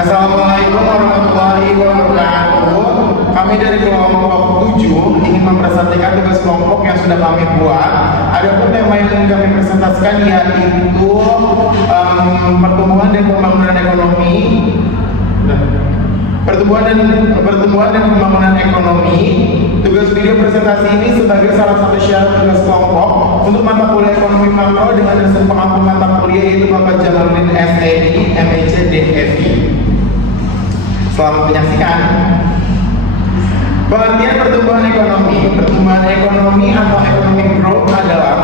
Assalamualaikum warahmatullahi wabarakatuh. Kami dari kelompok 7 ingin mempresentasikan tugas kelompok yang sudah kami buat. Adapun tema yang ingin kami presentasikan yaitu pertumbuhan dan pembangunan ekonomi. Pertumbuhan dan pembangunan ekonomi. Tugas video presentasi ini sebagai salah satu syarat tugas kelompok untuk mata kuliah ekonomi makro dengan dosen pengampu mata kuliah yaitu Bapak Jamaluddin SEI, MEC, DFI. Selamat menyaksikan. Pengertian pertumbuhan ekonomi. Pertumbuhan ekonomi atau economic growth adalah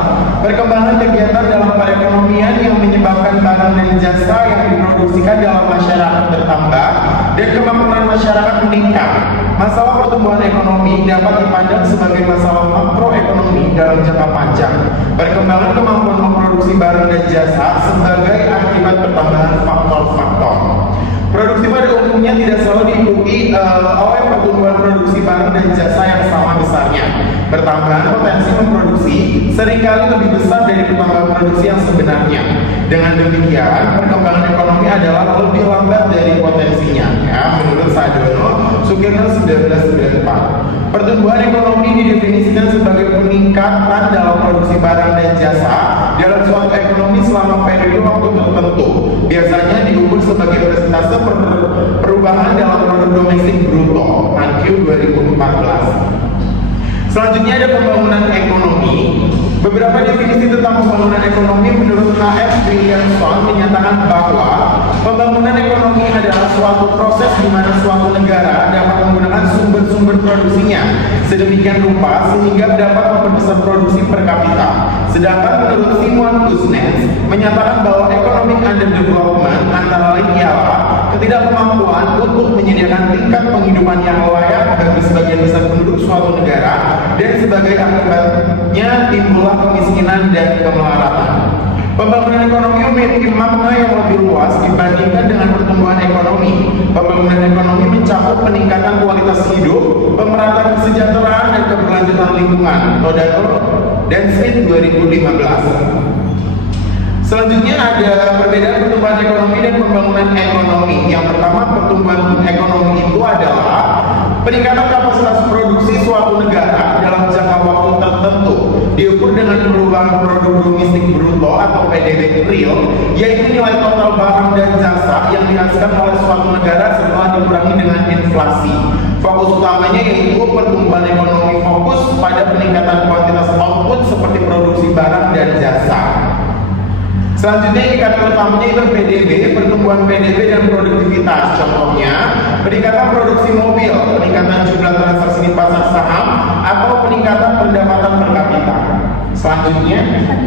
perkembangan kegiatan dalam perekonomian yang menyebabkan barang dan jasa yang diproduksikan dalam masyarakat bertambah dan kemampuan masyarakat meningkat. Masalah pertumbuhan ekonomi dapat dipandang sebagai masalah makroekonomi dalam jangka panjang. Perkembangan kemampuan memproduksi barang dan jasa sebagai akibat pertambahan faktor-faktor. Produksi pada umumnya tidak selalu diikuti oleh pertumbuhan produksi barang dan jasa yang sama besarnya. Pertambahan potensi memproduksi seringkali lebih besar dari pertambahan produksi yang sebenarnya. Dengan demikian, perkembangan ekonomi adalah lebih lambat dari potensinya. Ya, menurut Sadono, Sukirno 1994. Pertumbuhan ekonomi didefinisikan sebagai peningkatan dalam produksi barang dan jasa dalam suatu ekonomi selama periode waktu tertentu. Biasanya diukur sebagai persentase perubahan dalam produk domestik bruto (ANQ 2014). Selanjutnya ada pembangunan ekonomi. Beberapa definisi tentang pembangunan ekonomi menurut H.F. Williamson menyatakan bahwa pembangunan ekonomi adalah suatu proses di mana suatu negara dapat menggunakan sumber-sumber produksinya sedemikian rupa sehingga dapat memperbesar produksi per kapita. Sedangkan menurut Simon Kuznets menyatakan bahwa economic underdevelopment antara lain ialah ketidakmampuan untuk menyediakan tingkat penghidupan yang layak bagi sebagian besar penduduk suatu negara dan sebagai akibatnya timbullah kemiskinan dan kemelaratan. Pembangunan ekonomi memiliki makna yang lebih luas dibandingkan dengan pertumbuhan ekonomi. Pembangunan ekonomi mencakup peningkatan kualitas hidup, pemerataan kesejahteraan dan keberlanjutan lingkungan. Todano dan Smith 2015. Selanjutnya ada perbedaan pertumbuhan ekonomi dan pembangunan ekonomi. Yang pertama, pertumbuhan ekonomi itu adalah peningkatan kapasitas produksi suatu negara dalam jangka waktu tertentu diukur dengan perubahan produk domestik bruto atau PDB real, yaitu nilai total barang dan jasa yang dihasilkan oleh suatu negara setelah dikurangi dengan inflasi. Fokus utamanya yaitu pertumbuhan ekonomi fokus pada peningkatan kuantitas output seperti produksi barang dan jasa. Selanjutnya indikator utamanya itu PDB, pertumbuhan PDB dan produktivitas. Contohnya, peningkatan produksi mobil, peningkatan jumlah transaksi di pasar saham, atau peningkatan pendapatan per kapita. Selanjutnya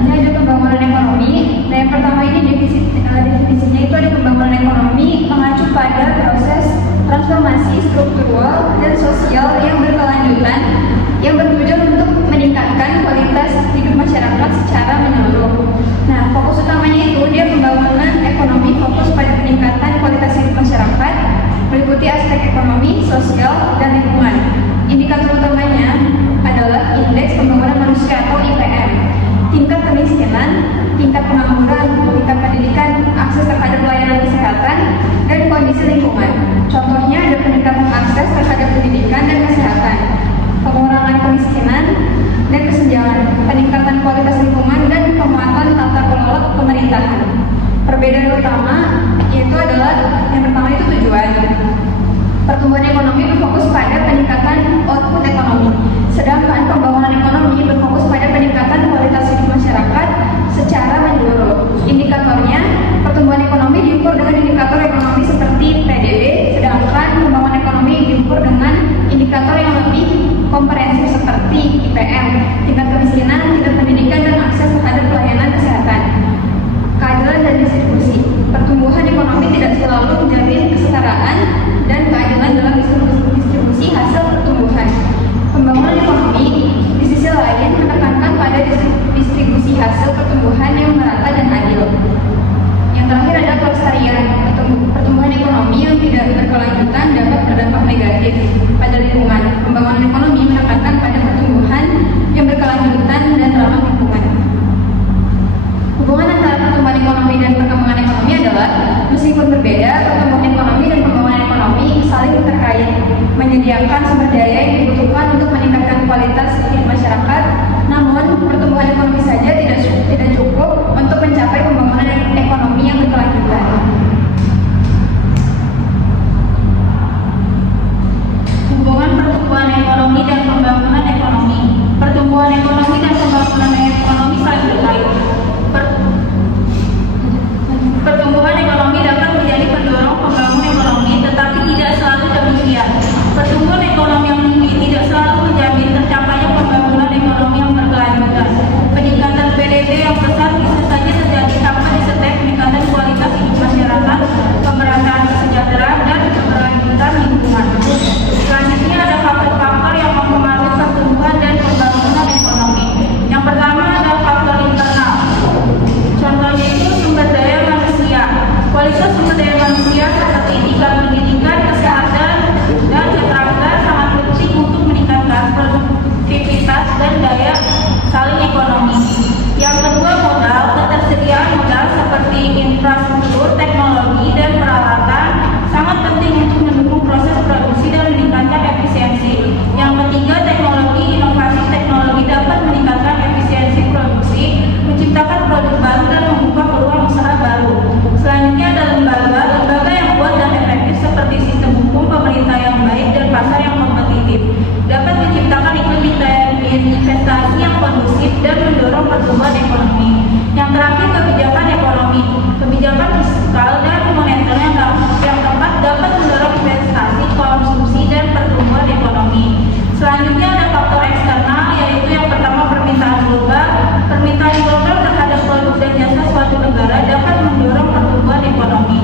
ada pembangunan ekonomi. Nah, yang pertama ini definisinya itu ada pembangunan ekonomi mengacu pada proses transformasi struktural dan sosial yang berkelanjutan yang bertujuan untuk meningkatkan kualitas hidup masyarakat secara menyeluruh. Nah, fokus utamanya itu dia pembangunan ekonomi fokus pada peningkatan kualitas hidup masyarakat, meliputi aspek ekonomi, sosial, dan lingkungan. Indikator utamanya adalah indeks pembangunan manusia atau IPM, tingkat kemiskinan, tingkat pengangguran, tingkat pendidikan, akses terhadap pelayanan kesehatan, dan kondisi lingkungan. Contohnya ada peningkatan akses terhadap pendidikan dan kesehatan, pengurangan kemiskinan dan kesenjangan, peningkatan kualitas lingkungan, dan penguatan tata kelola pemerintahan. Perbedaan utama yaitu adalah yang pertama itu tujuan. Pertumbuhan ekonomi berfokus pada peningkatan output ekonomi, sedangkan pembangunan ekonomi berfokus pada peningkatan kualitas hidup masyarakat secara menyeluruh. Indikatornya, pertumbuhan ekonomi diukur dengan indikator ekonomi seperti PDB, sedangkan pembangunan ekonomi diukur dengan indikator yang lebih komprehensif seperti IPM, tingkat kemiskinan, tingkat pendidikan, dan akses terhadap pelayanan kesehatan. Keadilan dan distribusi. Pertumbuhan ekonomi tidak selalu menjamin kesetaraan dan keadilan dalam distribusi hasil pertumbuhan. Pembangunan ekonomi di sisi lain menekankan pada distribusi hasil pertumbuhan yang merata dan adil. Yang terakhir adalah kelestarian. Pertumbuhan ekonomi yang tidak berkelanjutan dapat berdampak negatif pada lingkungan. Pembangunan ekonomi menekankan pada pertumbuhan yang berkelanjutan dan ramah lingkungan. Hubungan antara pertumbuhan ekonomi dan perkembangan ekonomi adalah meskipun berbeda, pertumbuhan ekonomi dan menyediakan sumber daya yang dibutuhkan untuk meningkatkan kualitas hidup masyarakat. Namun, pertumbuhan ekonomi saja tidak cukup untuk mencapai pembangunan ekonomi yang berkelanjutan. Hubungan pertumbuhan ekonomi dan pembangunan ekonomi. Pertumbuhan ekonomi dan pembangunan ekonomi saling berkait. Pertumbuhan ekonomi dapat menjadi pendorong pembangunan ekonomi, tetapi tidak selalu demikian. Pertumbuhan ekonomi yang tinggi tidak selalu menjamin tercapainya pembangunan ekonomi yang berkelanjutan. Peningkatan PDB yang besar bisa saja terjadi tanpa disertai peningkatan kualitas hidup masyarakat, pemerataan kesejahteraan, dan keberlanjutan lingkungan. Selanjutnya ada faktor-faktor yang mempengaruhi pertumbuhan dan pembangunan ekonomi. Yang pertama adalah faktor internal. Contohnya itu sumber daya manusia. Kualitas sumber daya manusia seperti pendidikan, kesehatan, dan keterampilan sangat penting untuk meningkatkan produktivitas dan daya saing ekonomi. Yang kedua modal. Ketersediaan modal seperti infrastruktur, teknologi, dan peralatan sangat penting untuk mendukung proses produksi dan meningkatkan efisiensi. Yang ketiga teknologi. Inovasi teknologi dapat meningkatkan efisiensi produksi, menciptakan produk baru, dan membuka peluang usaha baru. Selanjutnya ada lembaga yang kuat dan efektif seperti sistem hukum, pemerintah yang baik, dan pasar yang kompetitif dapat menciptakan iklim investasi yang kondusif dan mendorong pertumbuhan ekonomi. Yang terakhir kebijakan ekonomi. Kebijakan fiskal dan moneter yang tepat dapat mendorong investasi, konsumsi, dan pertumbuhan ekonomi. Selanjutnya ada faktor eksternal, yaitu yang pertama permintaan global. Permintaan global terhadap produk dan jasa suatu negara dapat mendorong pertumbuhan ekonomi.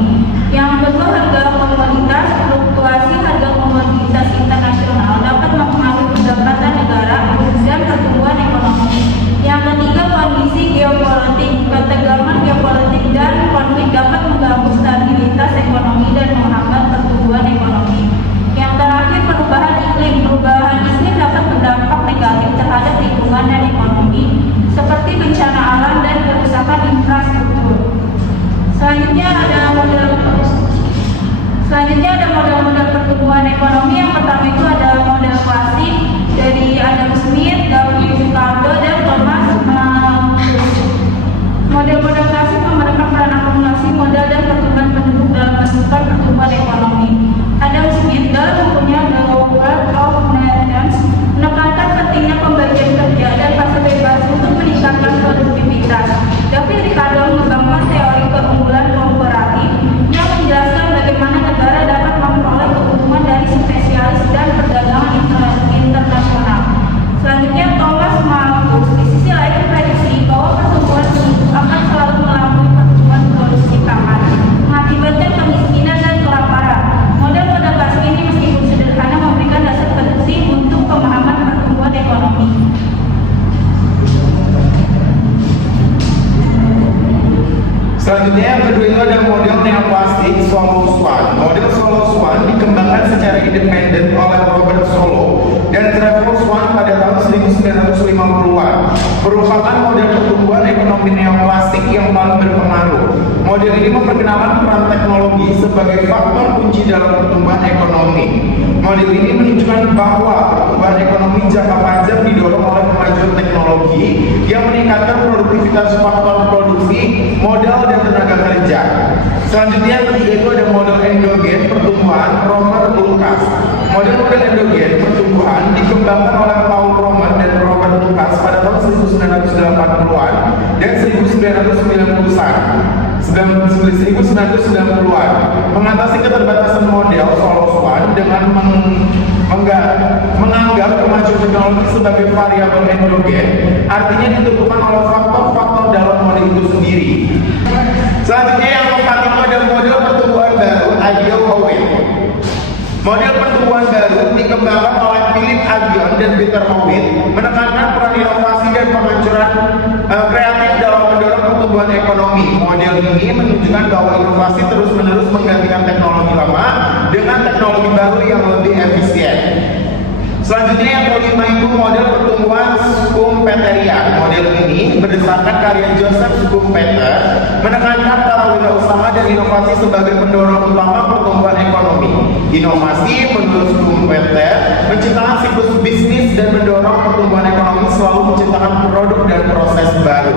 Yang kedua harga komoditas. Fluktuasi harga komoditas internasional dapat mempengaruhi pendapatan negara dan pertumbuhan ekonomi. Yang ketiga kondisi geopolitik. Ketegangan geopolitik dan konflik dapat mengganggu stabilitas ekonomi dan menghambat pertumbuhan ekonomi. Yang terakhir perubahan iklim. Perubahan iklim dapat berdampak negatif terhadap lingkungan dan ekonomi, seperti bencana alam dan kerusakan infrastruktur. Selanjutnya ada model pertumbuhan ekonomi. Yang pertama itu ada model klasik dari Adam Smith, W. Ricardo, dan Thomas Malthus. Model-model klasik memerlukan peran akumulasi modal dan pertumbuhan penduduk dalam menentukan pertumbuhan ekonomi. Adam Smith dalam bukunya The Wealth of Nations menekankan pentingnya pembagian kerja dan fase bebas untuk meningkatkan produktivitas. David Ricardo mengembangkan teori keunggulan korporatif yang menjelaskan bagaimana negara dapat memperoleh keuntungan dari spesialis dan perdagangan internasional. Selanjutnya Thomas Malthus. Di sisi lain diprediksi bahwa pertumbuhan penduduk akan selalu melampaui pertumbuhan produksi pangan, mengakibatkan kemiskinan dan kelaparan. Model-model klasik ini meskipun sederhana memberikan dasar penting untuk pemahaman pertumbuhan ekonomi. Selanjutnya yang kedua itu ada model neoplastik Solow Swan. Model Solow Swan dikembangkan secara independen oleh Robert Solow dan Trevor Swan pada tahun 1950-an. Merupakan model pertumbuhan ekonomi neoplastik yang paling berpengaruh. Model ini memperkenalkan peran teknologi sebagai faktor kunci dalam pertumbuhan ekonomi. Model ini menunjukkan bahwa pertumbuhan ekonomi jangka panjang didorong oleh kemajuan teknologi yang meningkatkan produktivitas faktor produksi, modal, dan tenaga kerja. Selanjutnya yaitu ada model endogen pertumbuhan Robert Lucas. Model-model endogen pertumbuhan dikembangkan oleh Paul Romer dan Robert Lucas pada tahun 1980-an dan 1990-an. Mengatasi keterbatasan model Solow Swan dengan menganggap kemajuan teknologi sebagai variabel endogen, artinya ditentukan oleh faktor-faktor dalam model itu sendiri. Selanjutnya yang keempat itu ada model pertumbuhan baru Aghion Howitt. Model pertumbuhan baru dikembangkan oleh Philip Aghion dan Peter Howitt, menekankan peran inovasi dan pengancuran kreatif dalam mendorong pertumbuhan ekonomi. Model ini menunjukkan bahwa inovasi terus-menerus menggantikan teknologi lama dengan teknologi baru yang lebih efisien. Selanjutnya yang kelima itu model pertumbuhan Schumpeterian. Model ini berdasarkan karya Joseph Schumpeter menekankan para wirausaha dan inovasi sebagai pendorong utama pertumbuhan ekonomi. Inovasi menurut Schumpeter menciptakan siklus bisnis dan mendorong pertumbuhan ekonomi selalu menciptakan produk dan proses baru.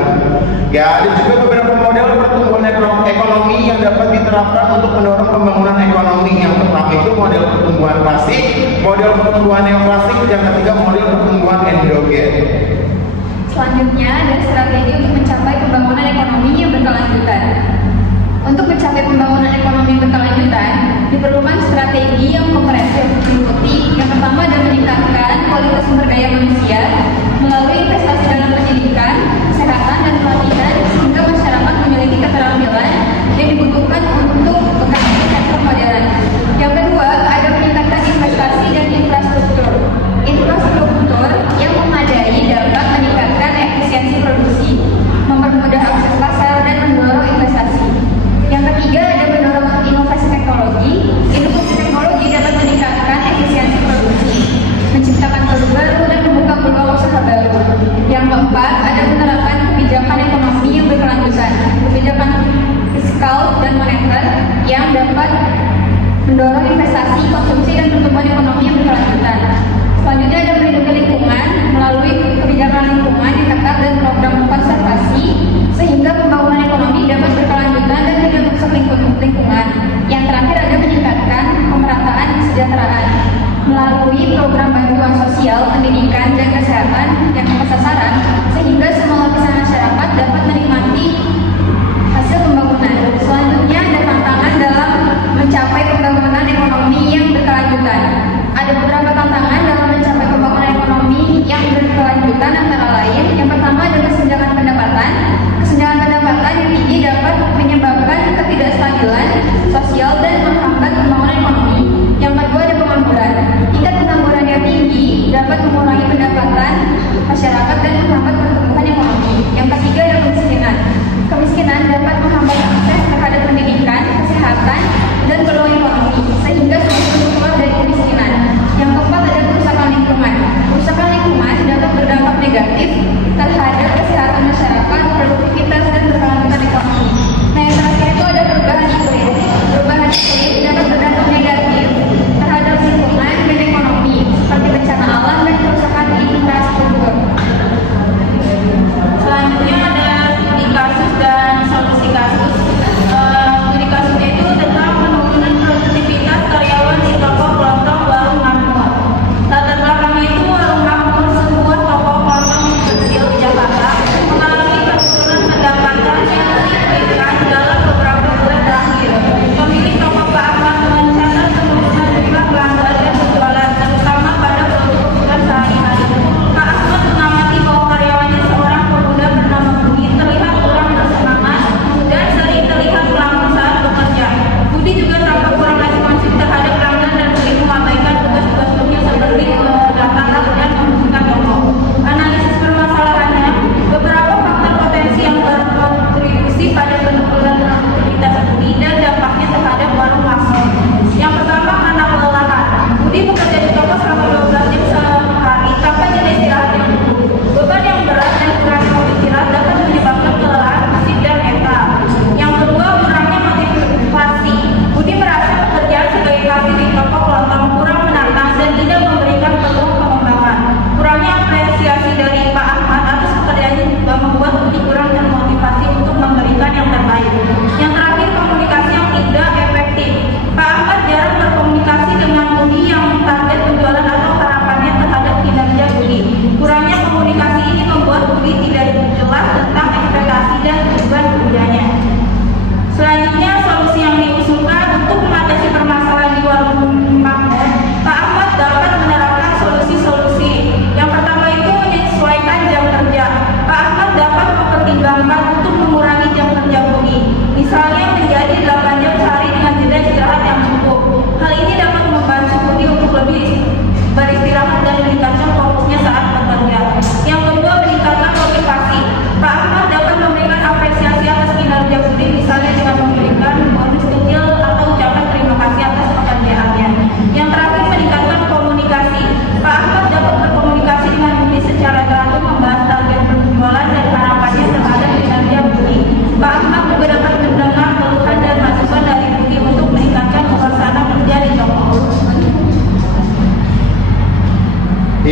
Ya, ada juga beberapa model pertumbuhan ekonomi yang dapat diterapkan untuk mendorong pembangunan ekonomi. Yang pertama itu model pertumbuhan klasik, model pertumbuhan neoklasik, yang ketiga model pertumbuhan endogen. Selanjutnya ada strategi untuk mencapai pembangunan ekonomi yang berkelanjutan. Untuk mencapai pembangunan ekonomi yang berkelanjutan, diperlukan strategi yang komprehensif meliputi yang pertama adalah meningkatkan kualitas sumber daya manusia melalui investasi dalam pendidikan, kesehatan, dan pelatihan sehingga masyarakat memiliki keterampilan yang dibutuhkan untuk bekerja di sektor modern. Yang kedua ada meningkatkan investasi dan infrastruktur. Infrastruktur yang memadai dapat meningkatkan efisiensi produksi, mempermudah akses pasar, dan mendorong investasi. Yang ketiga ada mendorong inovasi teknologi. Inovasi teknologi dapat meningkatkan efisiensi produksi, menciptakan produk baru, dan membuka peluang usaha baru. Yang keempat ada menerapkan kebijakan ekonomi yang berkelanjutan, kebijakan fiskal dan moneter yang dapat mendorong investasi, konsumsi, dan pertumbuhan ekonomi yang berkelanjutan. Selanjutnya ada melindungi lingkungan melalui kebijakan lingkungan yang ketat dan program konservasi sehingga pembangunan ekonomi dapat berkelanjutan dan tidak merusak lingkungan. Yang terakhir ada meningkatkan pemerataan kesejahteraan melalui program bantuan sosial, pendidikan, dan kesehatan yang tepat sasaran sehingga semua lapisan masyarakat dapat menikmati hasil pembangunan. Selanjutnya ada tantangan dalam mencapai pembangunan ekonomi yang berkelanjutan. Ada beberapa tantangan dalam mencapai pembangunan ekonomi yang berkelanjutan.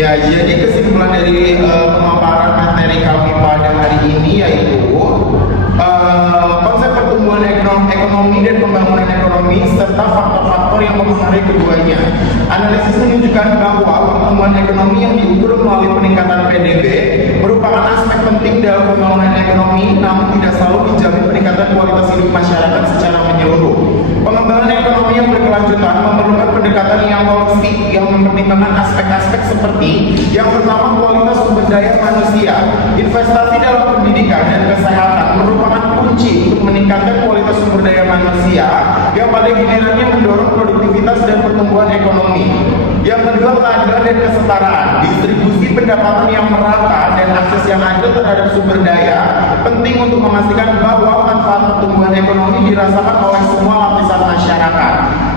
Ya, jadi kesimpulan dari pemaparan materi kami pada hari ini yaitu konsep pertumbuhan ekonomi dan pembangunan ekonomi serta faktor-faktor yang mempengaruhi keduanya. Analisis menunjukkan bahwa pertumbuhan ekonomi yang diukur melalui peningkatan PDB merupakan aspek penting dalam pembangunan ekonomi, namun tidak selalu menjamin peningkatan kualitas hidup masyarakat secara menyeluruh. Pengembangan ekonomi yang berkelanjutan memerlukan pendekatan yang holistik yang mempertimbangkan aspek-aspek seperti yang pertama, kualitas sumber daya manusia. Investasi dalam pendidikan dan kesehatan merupakan kunci untuk meningkatkan kualitas sumber daya manusia yang pada gilirannya mendorong produktivitas dan pertumbuhan ekonomi. Yang kedua, keadilan dan kesetaraan. Distribusi pendapatan yang merata dan akses yang adil terhadap sumber daya penting untuk memastikan bahwa manfaat pertumbuhan ekonomi dirasakan oleh semua lapisan masyarakat.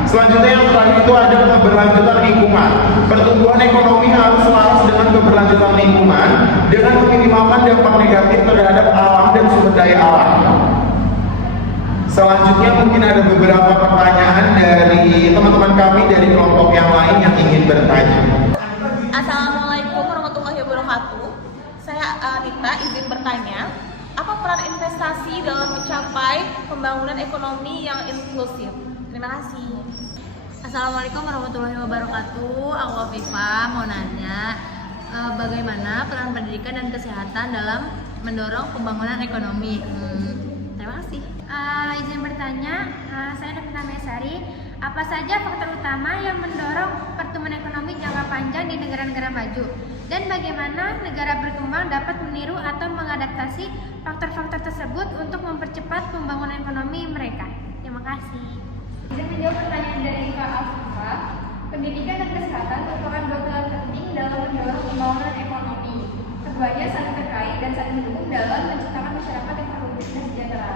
Selanjutnya yang terakhir itu ada keberlanjutan lingkungan. Pertumbuhan ekonomi harus selaras dengan keberlanjutan lingkungan dengan meminimalkan dampak negatif terhadap alam dan sumber daya alam. Selanjutnya mungkin ada beberapa pertanyaan dari teman-teman kami dari kelompok yang lain yang ingin bertanya. Assalamualaikum warahmatullahi wabarakatuh. Saya Anita, izin bertanya, apa peran investasi dalam mencapai pembangunan ekonomi yang inklusif? Terima kasih. Assalamualaikum warahmatullahi wabarakatuh. Aku Afifa mau nanya bagaimana peran pendidikan dan kesehatan dalam mendorong pembangunan ekonomi. Terima kasih. Izin bertanya, saya Nafita Mesari. Apa saja faktor utama yang mendorong pertumbuhan ekonomi jangka panjang di negara-negara maju? Dan bagaimana negara berkembang dapat meniru atau mengadaptasi faktor-faktor tersebut untuk mempercepat pembangunan ekonomi mereka? Terima kasih. Izin menjawab pertanyaan dari Kak Afifa. Pendidikan dan kesehatan merupakan dua pilar penting dalam mendorong pembangunan ekonomi. Keduanya saling terkait dan saling mendukung dalam menciptakan masyarakat yang produktif dan sejahtera.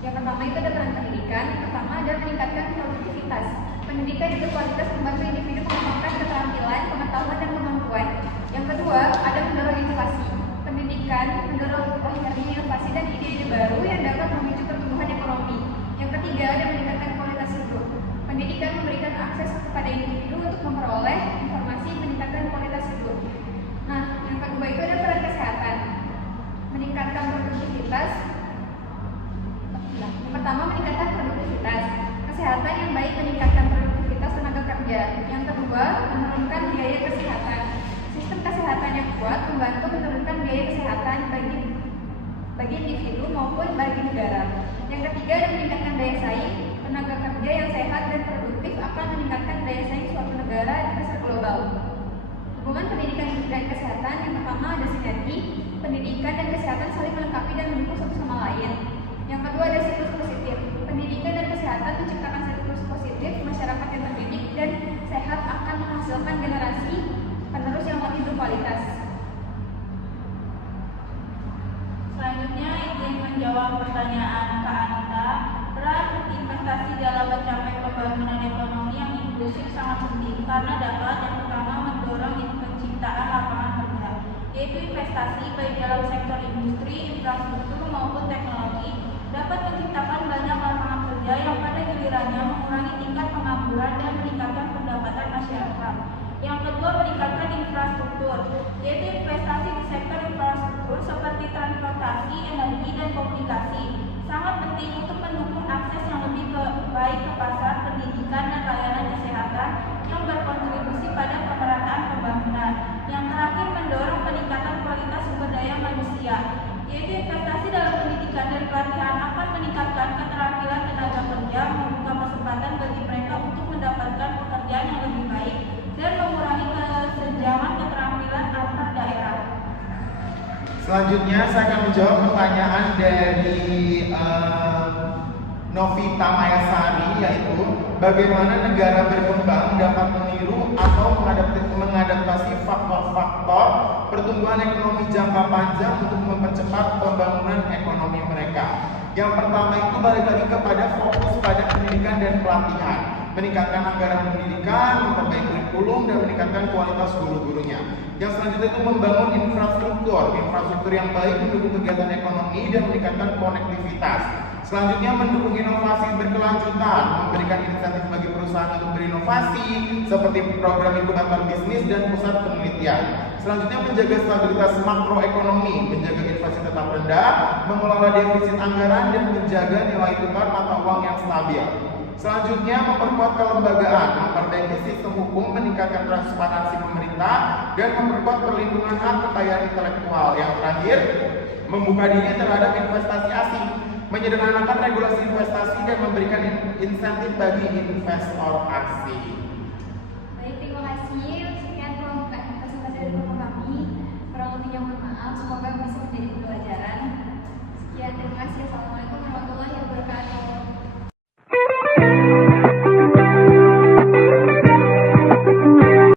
Yang pertama itu ada peran pendidikan. Yang pertama adalah meningkatkan produktivitas. Pendidikan yang berkualitas membantu individu mengembangkan keterampilan, pengetahuan, dan kemampuan. Yang kedua ada mendorong inovasi. Pendidikan mendorong lahirnya inovasi dan ide-ide baru yang dapat memicu pertumbuhan ekonomi. Yang ketiga ada meningkatkan kualitas hidup. Pendidikan memberikan akses kepada individu untuk memperoleh informasi meningkatkan kualitas hidup. Nah, yang kedua itu ada peran kesehatan. Meningkatkan produktivitas. Yang pertama meningkatkan produktivitas. Kesehatan yang baik meningkatkan produktivitas tenaga kerja. Yang kedua menurunkan biaya kesehatan. Sistem kesehatan yang kuat membantu menurunkan biaya kesehatan bagi individu maupun bagi negara. Yang ketiga ada meningkatkan daya saing. Tenaga kerja yang sehat dan produktif akan meningkatkan daya saing suatu negara di pasar global. Hubungan pendidikan dan kesehatan yang pertama ada sinergi. Pendidikan dan kesehatan saling melengkapi dan mendukung satu sama lain. Yang kedua ada siklus positif. Pendidikan dan kesehatan menciptakan siklus positif. Masyarakat yang terdidik dan sehat akan menghasilkan generasi penerus yang lebih berkualitas. Selanjutnya izin menjawab pertanyaan Kak Anita. Peran investasi dalam mencapai pembangunan ekonomi yang inklusif sangat penting karena dapat yang pertama mendorong penciptaan lapangan kerja, yaitu investasi baik dalam sektor industri, infrastruktur maupun teknologi dapat menciptakan banyak lapangan kerja yang pada gilirannya mengurangi tingkat pengangguran dan meningkatkan pendapatan masyarakat. Yang kedua meningkatkan infrastruktur, yaitu investasi di sektor infrastruktur seperti transportasi, energi, dan komunikasi sangat penting untuk mendukung akses yang lebih baik ke pasar, pendidikan, dan layanan kesehatan yang berkontribusi pada pemerataan pembangunan. Yang terakhir mendorong peningkatan kualitas sumber daya manusia, yaitu investasi dalam pendidikan dan pelatihan akan meningkatkan keterampilan tenaga kerja, membuka kesempatan bagi mereka untuk mendapatkan pekerjaan yang lebih baik dan mengurangi kesenjangan keterampilan antar daerah. Selanjutnya saya akan menjawab pertanyaan dari Novita Mayasari, yaitu bagaimana negara berkembang dapat meniru atau mengadaptasi faktor-faktor pertumbuhan ekonomi jangka panjang untuk mempercepat pembangunan ekonomi mereka. Yang pertama itu balik lagi kepada fokus pada pendidikan dan pelatihan. meningkatkan anggaran pendidikan, memperbaiki kurikulum, dan meningkatkan kualitas guru-gurunya. Yang selanjutnya itu membangun infrastruktur yang baik mendukung kegiatan ekonomi dan meningkatkan konektivitas. Selanjutnya mendukung inovasi berkelanjutan, memberikan insentif bagi perusahaan untuk berinovasi seperti program inkubator bisnis dan pusat penelitian. Selanjutnya menjaga stabilitas makroekonomi, menjaga inflasi tetap rendah, mengelola defisit anggaran dan menjaga nilai tukar mata uang yang stabil. Selanjutnya memperkuat kelembagaan, memperbaiki sistem hukum, meningkatkan transparansi pemerintah, dan memperkuat perlindungan hak kekayaan intelektual. Yang terakhir, membuka diri terhadap investasi asing, menyederhanakan regulasi investasi dan memberikan insentif bagi investor asing. Baik, terima kasih. Sekian presentasi dari kelompok kami. Kurang lebihnya mohon maaf. Semoga bisa menjadi pembelajaran. Sekian, terima kasih. Assalamualaikum.